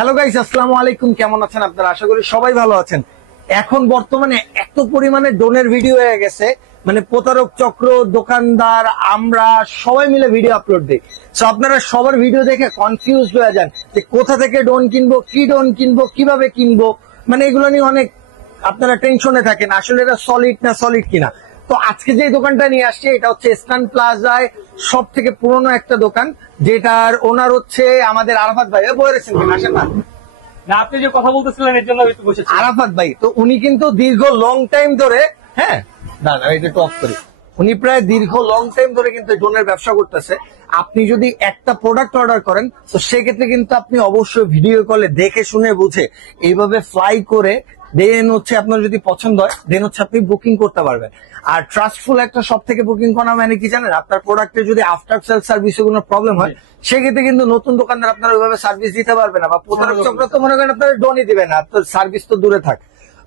Hello guys, আসসালামু আলাইকুম। কেমন আছেন আপনারা? আশা করি সবাই ভালো আছেন। এখন বর্তমানে এত পরিমাণে ড্রোনের ভিডিও হয়ে গেছে, মানে প্রতারক চক্র, দোকানদার, আমরা সবাই মিলে ভিডিও আপলোড দিই। সো আপনারা সবার ভিডিও দেখে কনফিউজড হয়ে যান যে কোথা থেকে ড্রোন কিনবো, কি ড্রোন কিনবো, কিভাবে কিনবো, মানে এগুলো নিয়ে অনেক আপনারা টেনশনে থাকেন আসলে এটা সলিড না সলিড কিনা। তো আজকে যে দোকানটা নিয়ে আসছে এটা হচ্ছে ইস্টার্ন প্লাজায় সব থেকে পুরনো একটা দোকান, যেটার ওনার হচ্ছে আমাদের আরাফাত ভাই। বলেছেন কিনা আসেন না, আপনি যে কথা বলতেছিলেন এর জন্য একটু বসেছি। আরাফাত ভাই তো উনি কিন্তু দীর্ঘ লং টাইম ধরে, হ্যাঁ দাঁড়া এটা একটু অফ করি, উনি প্রায় দীর্ঘ লং টাইম ধরে কিন্তু ড্রোনের ব্যবসা করতেছে। আপনি যদি একটা প্রোডাক্ট অর্ডার করেন তো সেক্ষেত্রে কিন্তু আপনি অবশ্যই ভিডিও কলে দেখে শুনে বুঝে এইভাবে ফ্লাই করে দেন হচ্ছে আপনার যদি পছন্দ হয় দেন হচ্ছে আপনি বুকিং করতে পারবেন। আর ট্রাস্টফুল একটা সব থেকে বুকিং করা মানে কি জানেন, আপনার প্রোডাক্টে যদি আফটার সেল সার্ভিসে কোনো প্রবলেম হয় সেক্ষেত্রে কিন্তু নতুন দোকানদার আপনার ওইভাবে সার্ভিস দিতে পারবে না, বা প্রতারক চক্র তো মনে করেন আপনার ড্রোনই দিবে না, আপনার সার্ভিস তো দূরে থাক।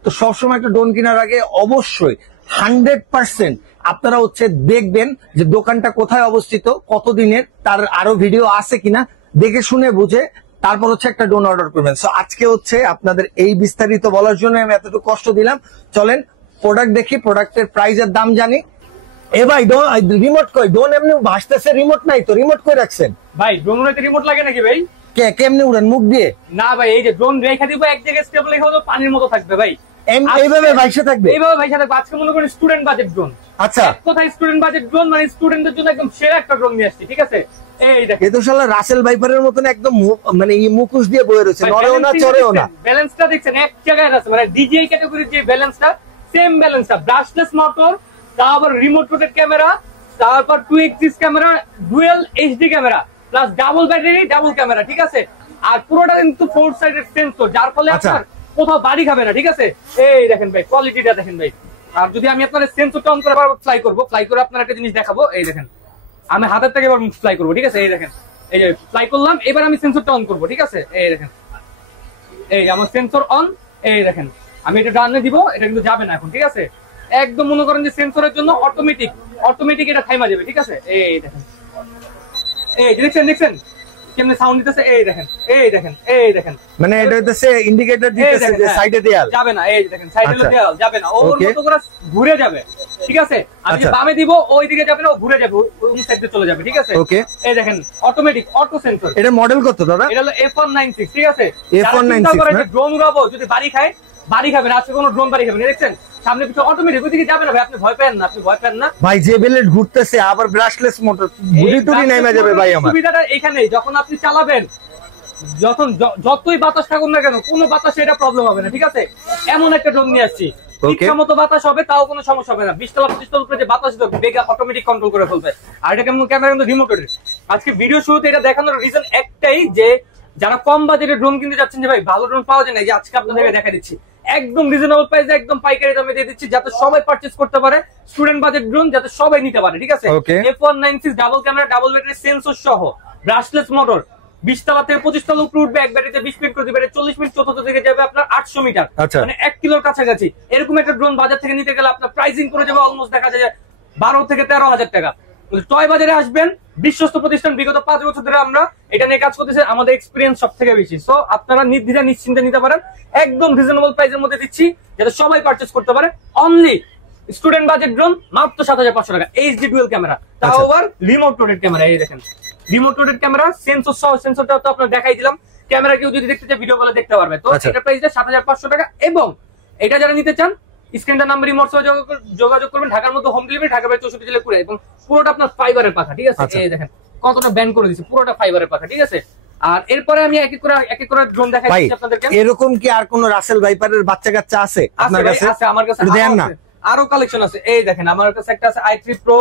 তো সবসময় একটা ড্রোন কেনার আগে অবশ্যই 100% আপনারা হচ্ছে দেখবেন যে দোকানটা কোথায় অবস্থিত, কতদিনের, তার আরো ভিডিও আছে কিনা, দেখে শুনে বুঝে তারপর হচ্ছে একটা ড্রোন অর্ডার করবেন। সো আজকে হচ্ছে আপনাদের এই বিস্তারিত বলার জন্য আমি এতটুকু কষ্ট দিলাম। চলেন প্রোডাক্ট দেখি, প্রোডাক্টের প্রাইসের দাম জানি। এ ভাই রিমোট কই? ড্রোন এমনি ভাসতেছে, রিমোট নাই তো, রিমোট কই রাখছেন ভাই? ড্রোন উড়াইতে রিমোট লাগে নাকি ভাই? কেমনে উড়েন, মুখ দিয়ে? না ভাই, এই যে ড্রোন রেখা দিব এক জায়গায় স্টেবল রেখা হলো পানির মতো থাকবে ভাই, এইভাবে ভাইসে থাকবে, এইভাবে ভাইসা থাকবে। আজকে মনে করেন স্টুডেন্ট বাজেট ড্রোন। আচ্ছা কোথায় স্টুডেন্ট বাজেট ড্রোন, মানে স্টুডেন্টদের জন্য একদম সেরা একটা ড্রোন নিয়ে আসছি, ঠিক আছে? এই দেখেন, এ তো শালা রাসেল ভাইপারের মতন একদম মানে মুখোশ দিয়ে বয়ে রয়েছে, নড়েও না চড়েও না। ব্যালেন্সটা দেখছেন এক জায়গায় আছে, মানে ডিজিআই ক্যাটাগরির যে ব্যালেন্সটা সেম ব্যালেন্সটা, ব্রাশলেস মোটর, তারপর রিমোট রোটেট ক্যামেরা, তারপর 2 axis camera, dual HD camera, plus double battery, double camera, ঠিক আছে? আর পুরোটা কিন্তু 4 সাইডের সেন্সর, যার ফলে আপনার কোথাও বাড়ি খাবে না, ঠিক আছে? এই দেখেন ভাই, কোয়ালিটিটা দেখেন ভাই। আর যদি আমি আপনার সেন্সরটা অন করে ফ্লাই করবো, ফ্লাই করে আপনার একটা জিনিস দেখাবো। এই দেখেন, আমি হাতের থেকে এবার ফ্লাই করবো, ঠিক আছে? এই দেখেন, এই যে ফ্লাই করলাম, এবার আমি সেন্সরটা অন করবো, ঠিক আছে? এই দেখেন, এই আমার সেন্সর অন। এই দেখেন, আমি এটা ডানে দিব, এটা কিন্তু যাবে না এখন, ঠিক আছে? একদম মনে করেন যে সেন্সরের জন্য অটোমেটিক এটা থাইমা যাবে, ঠিক আছে? এই দেখেন, এই দেখছেন কেমনে সাউন্ড দিতেছে? এই দেখেন, এই দেখেন, এই দেখেন, মানে এটা হচ্ছে ইন্ডিকেটর দিতেছে যে সাইডে দেয়াল যাবে না। এই দেখেন, সাইডে দেয়াল যাবে না, ওর মতো করে ঘুরে যাবে, ঠিক আছে? আমি বামে দিব, ওই দিকে যাবে না, ও ঘুরে যাবে, ওই সাইডে চলে যাবে, ঠিক আছে? ওকে, এই দেখেন, অটোমেটিক অটো সেন্সর। এটা মডেল কত দাদা? এটা হলো F196, ঠিক আছে? F196 ড্রোন উড়াবো, যদি বাড়ি খাবে না, আজকে কোনো ড্রোন বাড়ি খাবে না, দেখছেন? সামনে পিছনে অটোমেটিক, ওই দিকে যাবে না ভাই, আপনি ভয় পেন না, ভাই। যে বেলেট ঘুরতেছে আবার ব্রাশলেস মোটর, গুলি টুলি নেমে যাবে ভাই। আমার সুবিধাটা এখানেই, যখন আপনি চালাবেন, যতই বাতাস থাকুন না কেন, কোনো বাতাসে এটা প্রবলেম হবে না, ঠিক আছে? এমন একটা ড্রোন নিয়ে আসছি, ইচ্ছা মতো বাতাস হবে, তাও কোনো সমস্যা হবে না। 20 তলা 25 তলা উপরে যে বাতাস বেগে অটোমেটিক কন্ট্রোল করে ফেলবে। আর এটা কেমন ক্যামেরা কিন্তু রিমোটের। আজকে ভিডিও শুরুতে এটা দেখানোর রিজন একটাই, যে যারা কম বাজেটের ড্রোন কিনতে যাচ্ছেন, যে ভাই ভালো ড্রোন পাওয়া যায় না, যে আজকে আপনাদের দেখা দিচ্ছি একদম রিজনেবল প্রাইসে, একদম পাইকারি দামে দিয়ে দিচ্ছি, যাতে সবাই পারচেজ করতে পারে। স্টুডেন্ট বাজেট ড্রোন যাতে সবাই নিতে পারে, ঠিক আছে? F196 double camera, double battery, sensor সহ, ব্রাশলেস মোটর, 20 তলা থেকে 25 তলা উপরে উঠবে, এক ব্যাটারিতে 20 মিনিট করে দিবে, 40 মিনিট, চতুর্থ দিকে যাবে আপনার 800 মিটার, মানে 1 কিলোর কাছাকাছি। এরকম একটা ড্রোন বাজার থেকে নিতে গেলে আপনার প্রাইসিং করে যাবে অলমোস্ট দেখা যায় 12 থেকে 13,000 টাকা। টয় বাজারে আসবেন, বিশ্বস্ত প্রতিষ্ঠান, বিগত 5 বছর ধরে আমরা এটা নিয়ে কাজ করতেছি, আমাদের এক্সপিরিয়েন্স সব থেকে বেশি। সো আপনারা নির্দ্বিধায় নিশ্চিন্তে নিতে পারেন, একদম রিজনেবল প্রাইসের মধ্যে দিচ্ছি, যাতে সবাই পারচেজ করতে পারে। অনলি স্টুডেন্ট বাজেট ড্রোন মাত্র 7,500 টাকা, এইচডি ডুয়াল ক্যামেরা, তাও আবার রিমোট রোটেট ক্যামেরা। এই দেখেন, রিমোট রোটেট ক্যামেরা, সেন্সর সহ, সেন্সরটা তো আপনার দেখাই দিলাম। ক্যামেরা কেউ যদি দেখতে চায় ভিডিও কলে দেখতে পারবে। তো এটা প্রাইসটা 7,500 টাকা। এবং এটা যারা নিতে চান, স্ক্রিনটার নাম্বার হোয়াটসঅ্যাপে যোগাযোগ করবেন। ঢাকার মধ্যে হোম ডেলিভারি, ঢাকার বাইরে 64 জেলায় কুরিয়ার, এবং পুরোটা আপনার ফাইবারের পাখা, ঠিক আছে? এই দেখেন কতটা ব্যান্ড করে দিচ্ছে, পুরোটা ফাইবারের পাখা, ঠিক আছে? আর এরপরে আমি এক এক করে ড্রোন দেখাচ্ছি আপনাদেরকে। এরকম কি আর কোন রাসেল ভাইপারের বাচ্চা কাচ্চা আছে আপনার কাছে? আছে, আমার কাছে দেন না, আরো কালেকশন আছে। এই দেখেন, আমার কাছে একটা আছে i3 Pro,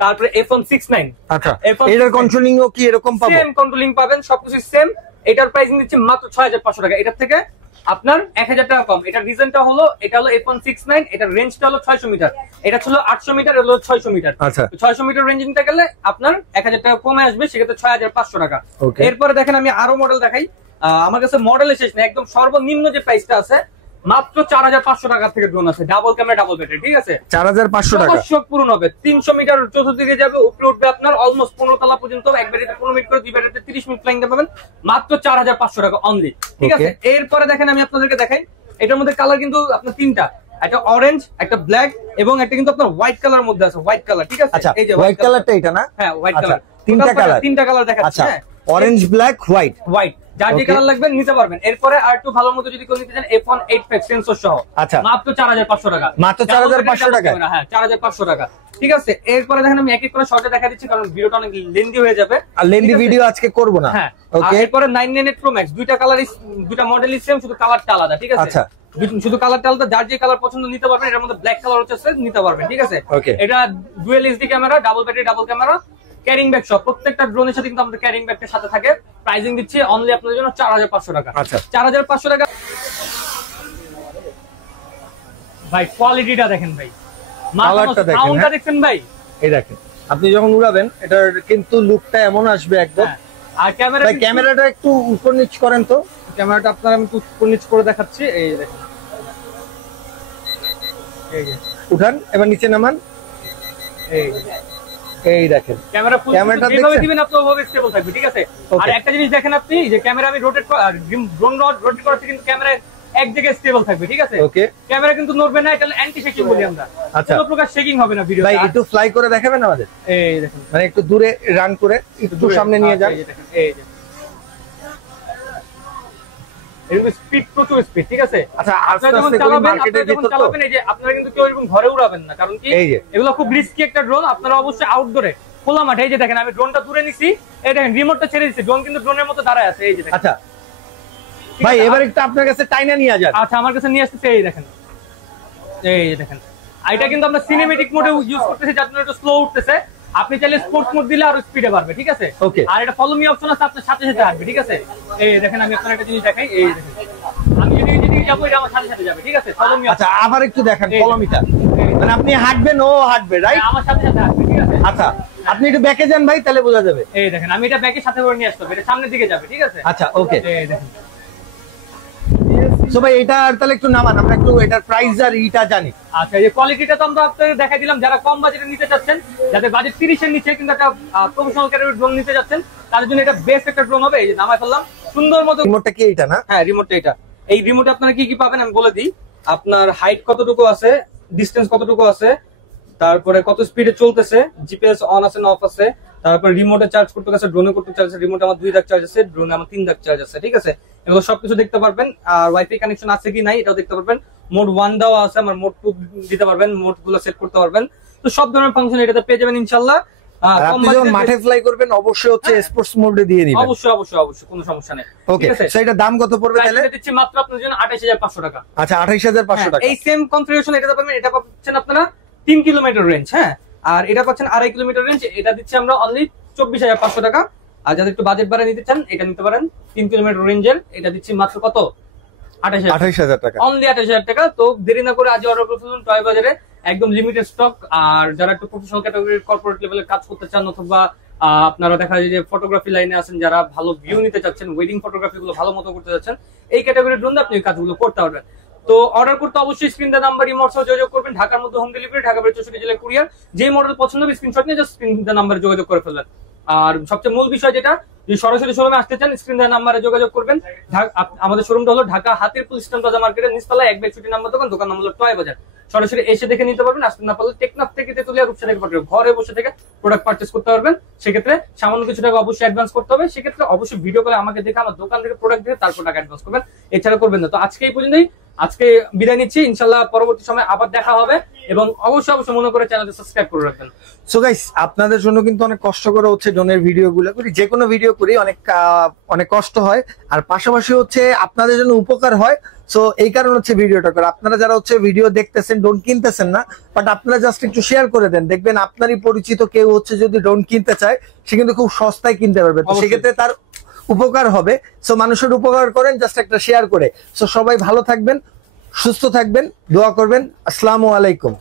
তারপরে F169। আচ্ছা, এটার কন্ট্রোলিং ও কি এরকম পাবো? সেম কন্ট্রোলিং পাবেন, সবকিছু সেম। এটার প্রাইসিং দিচ্ছি মাত্র 6,500 টাকা, এটার থেকে আপনার 1000 টাকা কম। এটার রিজনটা হলো, এটা হলো F169, এটার রেঞ্জটা হলো 600 মিটার, এটা ছিল 800 মিটার, এটা হলো 600 মিটার। 600 মিটার রেঞ্জ নিতে গেলে আপনার 1000 টাকা কমে আসবে, সেক্ষেত্রে 6,500 টাকা। এরপরে দেখেন, আমি আরো মডেল দেখাই। আমার কাছে মডেল শেষ না, একদম সর্বনিম্ন যে প্রাইসটা আছে মাত্র 4500 টাকা থেকে ড্রোন আছে, ডাবল ক্যামেরা ডাবল ব্যাটারি, ঠিক আছে? 4500 টাকা শখ পূরণ হবে। 300 মিটার চতুর্দিকে যাবে, উপরে উঠবে আপনার অলমোস্ট 15 তলা পর্যন্ত, এক ব্যাটারিতে 15 মিনিট করে, দুই ব্যাটারিতে 30 মিনিট ফ্লাইং পাবেন, মাত্র 4500 টাকা অনলি, ঠিক আছে? এরপরে দেখেন আমি আপনাদেরকে দেখাই, এটার মধ্যে কালার কিন্তু আপনার তিনটা, একটা অরেঞ্জ, একটা ব্ল্যাক এবং একটা কিন্তু আপনার হোয়াইট কালার মধ্যে আছে, হোয়াইট কালার, ঠিক আছে? আচ্ছা, হোয়াইট কালারটা এটা না? হ্যাঁ, হোয়াইট কালার, তিনটা কালার দেখাচ্ছি। আচ্ছা, হ্যাঁ, অরেঞ্জ, ব্ল্যাক, হোয়াইট, যার যে কালার লাগবে নিতে পারবেন। এরপরে আর একটু ভালো মতো যদি কেউ নিতে চান F185 সেন্সর সহ, আচ্ছা, মাত্র 4500 টাকা, মাত্র 4500 টাকা। হ্যাঁ, 4500 টাকা, ঠিক আছে? এরপরে দেখেন আমি এক এক করে শর্টে দেখা দিচ্ছি, কারণ ভিডিওটা অনেক লেন্দি হয়ে যাবে, আর লেন্দি ভিডিও আজকে করব না। হ্যাঁ, ওকে। এরপরে 998 Pro Max, দুইটা কালার, দুইটা মডেলই সেম, শুধু কালারটা আলাদা, ঠিক আছে? আচ্ছা, শুধু কালারটা আলাদা, যার যে কালার পছন্দ নিতে পারবেন। এর মধ্যে ব্ল্যাক কালার হচ্ছে নিতে পারবেন, ঠিক আছে? এটা dual HD camera, double battery, double camera, carrying bag সহ, প্রত্যেকটা ড্রোনের সাথে কিন্তু আমাদের ক্যারিং ব্যাগটার সাথে থাকে। প্রাইসিং দিচ্ছি অনলি আপনাদের জন্য 4500 টাকা। আচ্ছা, 4500 টাকা। ভাই কোয়ালিটিটা দেখেন ভাই, কালারটা দেখেন, সাউন্ডটা দেখেন ভাই, এই দেখেন, আপনি যখন উড়াবেন এটার কিন্তু লুকটা এমন আসবে একদম। আর ক্যামেরাটা একটু উপর নিচ করেন তো, ক্যামেরাটা আপনার আমি একটু উপর নিচ করে দেখাচ্ছি, এই দেখেন, এই যে উঠান, এবার নিচে নামান, এই দেখেন ক্যামেরাটা যেভাবে দিবেন আপনি ওভাবে স্টেবল থাকবে, ঠিক আছে? আর একটা জিনিস দেখেন আপনি, যে ক্যামেরা আমি রোটেট ড্রোন রোটেট করতে কিন্তু ক্যামেরা এক জায়গায় স্টেবল থাকবে, ঠিক আছে? ওকে, ক্যামেরা কিন্তু নড়বে না, এটা অ্যান্টি শেকিং বলি আমরা। আচ্ছা, কোনো প্রকার শেকিং হবে না ভিডিও। ভাই একটু ফ্লাই করে দেখাবেন আমাদের, এই দেখেন, মানে একটু দূরে রান করে একটু সামনে নিয়ে যান, এই দেখেন, এই যে এরকম স্পিড, প্রচুর স্পিড, ঠিক আছে? আচ্ছা, আপনারা যখন চালাবেন, এই যে আপনারা কিন্তু কেউ এরকম ঘরে উড়াবেন না, কারণ কি এগুলো খুব রিস্কি একটা ড্রোন। আপনারা অবশ্যই আউটডোরে খোলা মাঠে, এই যে দেখেন আমি ড্রোনটা দূরে নিছি, এই দেখেন রিমোটটা ছেড়ে দিচ্ছি, ড্রোন কিন্তু ড্রোনের মতো দাঁড়ায় আছে, এই যে দেখেন। আচ্ছা ভাই, এবার একটু আপনার কাছে টাইনা নিয়ে যান। আচ্ছা, আমার কাছে নিয়ে আসতেছে, এই দেখেন, এই দেখেন, এটা কিন্তু আমরা সিনেমেটিক মোডে ইউজ করতেছি, যার জন্য একটু স্লো উঠতেছে। আপনি চাইলে স্পোর্টস মোড দিলে আরো স্পিডে বাড়বে, ঠিক আছে? আর এটা ফলো মি অপশন আছে, আপনার সাথে সাথে আসবে, ঠিক আছে? এই দেখেন আমি আপনার একটা জিনিস দেখাই, এই দেখেন, আমি যদি যাবো এটা আমার সাথে সাথে যাবে, ঠিক আছে? Follow me. আচ্ছা, আবার একটু দেখেন, ফলো মিটা, মানে আপনি হাঁটবেন ও হাঁটবে, রাইট? আমার সাথে সাথে আসবে, ঠিক আছে? আচ্ছা, আপনি একটু ব্যাকে যান ভাই, তাহলে বোঝা যাবে। এই দেখেন আমি এটা ব্যাকের সাথে করে নিয়ে আসতে হবে, এটা সামনের দিকে যাবে, ঠিক আছে? আচ্ছা, ওকে। এই দেখেন, সো ভাই এটা তাহলে একটু নামান, আমরা একটু এটার প্রাইস আর ইটা জানি। আচ্ছা, এই কোয়ালিটিটা তো আমরা আপনাদের দেখাই দিলাম। যারা কম বাজেটে নিতে চাচ্ছেন, যাদের বাজেট 30 এর নিচে কিন্তু একটা প্রফেশনাল ক্যাটাগরির ড্রোন নিতে যাচ্ছেন, তাদের জন্য এটা বেস্ট একটা ড্রোন হবে। এই যে নামায় ফেললাম সুন্দর মতো। রিমোটটা কি এটা না? হ্যাঁ, রিমোটটা এটা। এই রিমোটে আপনারা কি কি পাবেন আমি বলে দিই। আপনার হাইট কতটুকু আছে, ডিসটেন্স কতটুকু আছে, তারপরে কত স্পিডে চলতেছে, জিপিএস অন আছে না অফ আছে, তারপরে রিমোটে চার্জ করতে গেছে, ড্রোনে করতে চার্জ আছে, রিমোটে আমার 2 দাগ চার্জ আছে, ড্রোনে আমার 3 দাগ চার্জ আছে, ঠিক আছে? এগুলো সবকিছু দেখতে পারবেন। আর ওয়াইফাই কানেকশন আছে কি নাই এটাও দেখতে পারবেন। মোড 1 দেওয়া আছে, আমার মোড 2 দিতে পারবেন, মোড গুলো সেট করতে পারবেন। তো সব ধরনের ফাংশন এটাতে পেয়ে যাবেন ইনশাআল্লাহ। আপনি যখন মাঠে ফ্লাই করবেন অবশ্যই হচ্ছে স্পোর্টস মোডে দিয়ে দিবেন। অবশ্যই অবশ্যই অবশ্যই, কোনো সমস্যা নেই। ওকে, সেটা দাম কত পড়বে তাহলে? এটা দিচ্ছি মাত্র আপনাদের জন্য 28500 টাকা। আচ্ছা, 28500 টাকা। এই সেম কনফিগারেশন এটাতে পাবেন। এটা পাচ্ছেন আপনারা 3 কিলোমিটার রেঞ্জ, হ্যাঁ, আর এটা পাচ্ছেন 2.5 কিলোমিটার রেঞ্জ। এটা দিচ্ছি আমরা অনলি 24500 টাকা। আর যাদের একটু বাজেট বাড়ায় নিতে চান এটা নিতে পারেন 3 কিলোমিটার রেঞ্জের। এটা দিচ্ছি মাত্র কত? 28000 টাকা, অনলি 28000 টাকা। তো দেরি না করে আজ অর্ডার করে ফেলুন টয় বাজারে, একদম লিমিটেড স্টক। আর যারা একটু প্রফেশনাল ক্যাটাগরির কর্পোরেট লেভেলে কাজ করতে চান, অথবা আপনারা দেখা যায় যে ফটোগ্রাফি লাইনে আছেন, যারা ভালো ভিউ নিতে চাচ্ছেন, ওয়েডিং ফটোগ্রাফি গুলো ভালো মতো করতে চাচ্ছেন, এই ক্যাটাগরির ড্রোন আপনি কাজগুলো করতে পারবেন। তো অর্ডার করতে অবশ্যই স্ক্রিন দা নাম্বার ইমোর সাথে যোগাযোগ করবেন। ঢাকার মধ্যে হোম ডেলিভারি, ঢাকা বাইরে 64 জেলায় কুরিয়ার। যে মডেল পছন্দ হবে স্ক্রিনশট নিয়ে জাস্ট স্ক্রিন দা নাম্বারে যোগাযোগ করে ফেলবেন। আর সবচেয়ে মূল বিষয় যেটা, যদি সরাসরি শোরুমে আসতে চান স্ক্রিন দা নাম্বারে যোগাযোগ করবেন। আমাদের শোরুমটা হলো ঢাকা হাতিরপুল ইস্টার্ন প্লাজা মার্কেটের নিচতলায় 1/60 নাম্বার দোকান, দোকান নাম হলো টয় বাজার। সরাসরি এসে দেখে নিতে পারবেন। আসতে না পারলে টেকনাফ থেকে তেতুলিয়া, রূপসা থেকে পাঠাবেন, ঘরে বসে থেকে প্রোডাক্ট পারচেজ করতে পারবেন। সেক্ষেত্রে সামান্য কিছু টাকা অবশ্যই অ্যাডভান্স করতে হবে। সেক্ষেত্রে অবশ্যই ভিডিও কলে আমাকে দেখে আমার দোকান থেকে প্রোডাক্ট দেখে তারপর টাকা অ্যাডভান্স করবেন, এছাড়া করবেন না। তো আজকে এই পর্যন্তই, আজকে বিদায় নিচ্ছি। ইনশাআল্লাহ পরবর্তী সময় আবার দেখা হবে, এবং অবশ্যই অবশ্যই মনে করে চ্যানেলটি সাবস্ক্রাইব করে রাখবেন। সো গাইস, আপনাদের জন্য কিন্তু অনেক কষ্ট করে হচ্ছে ড্রোনের ভিডিও গুলো করি, যে কোনো ভিডিও করি অনেক কষ্ট হয়, আর পাশাপাশি হচ্ছে আপনাদের জন্য উপকার হয়। সো এই কারণে হচ্ছে ভিডিওটা করে। আপনারা যারা হচ্ছে ভিডিও দেখতেছেন, ড্রোন কিনতেছেন না, বাট আপনারা জাস্ট একটু শেয়ার করে দেন, দেখবেন আপনারই পরিচিত কেউ হচ্ছে যদি ড্রোন কিনতে চায়, সে কিন্তু খুব সস্তায় কিনতে পারবে। তো সেক্ষেত্রে তার উপকার হবে। সো মানুষের উপকার করেন জাস্ট একটা শেয়ার করে। সো সবাই ভালো থাকবেন, সুস্থ থাকবেন, দোয়া করবেন। আসসালামু আলাইকুম।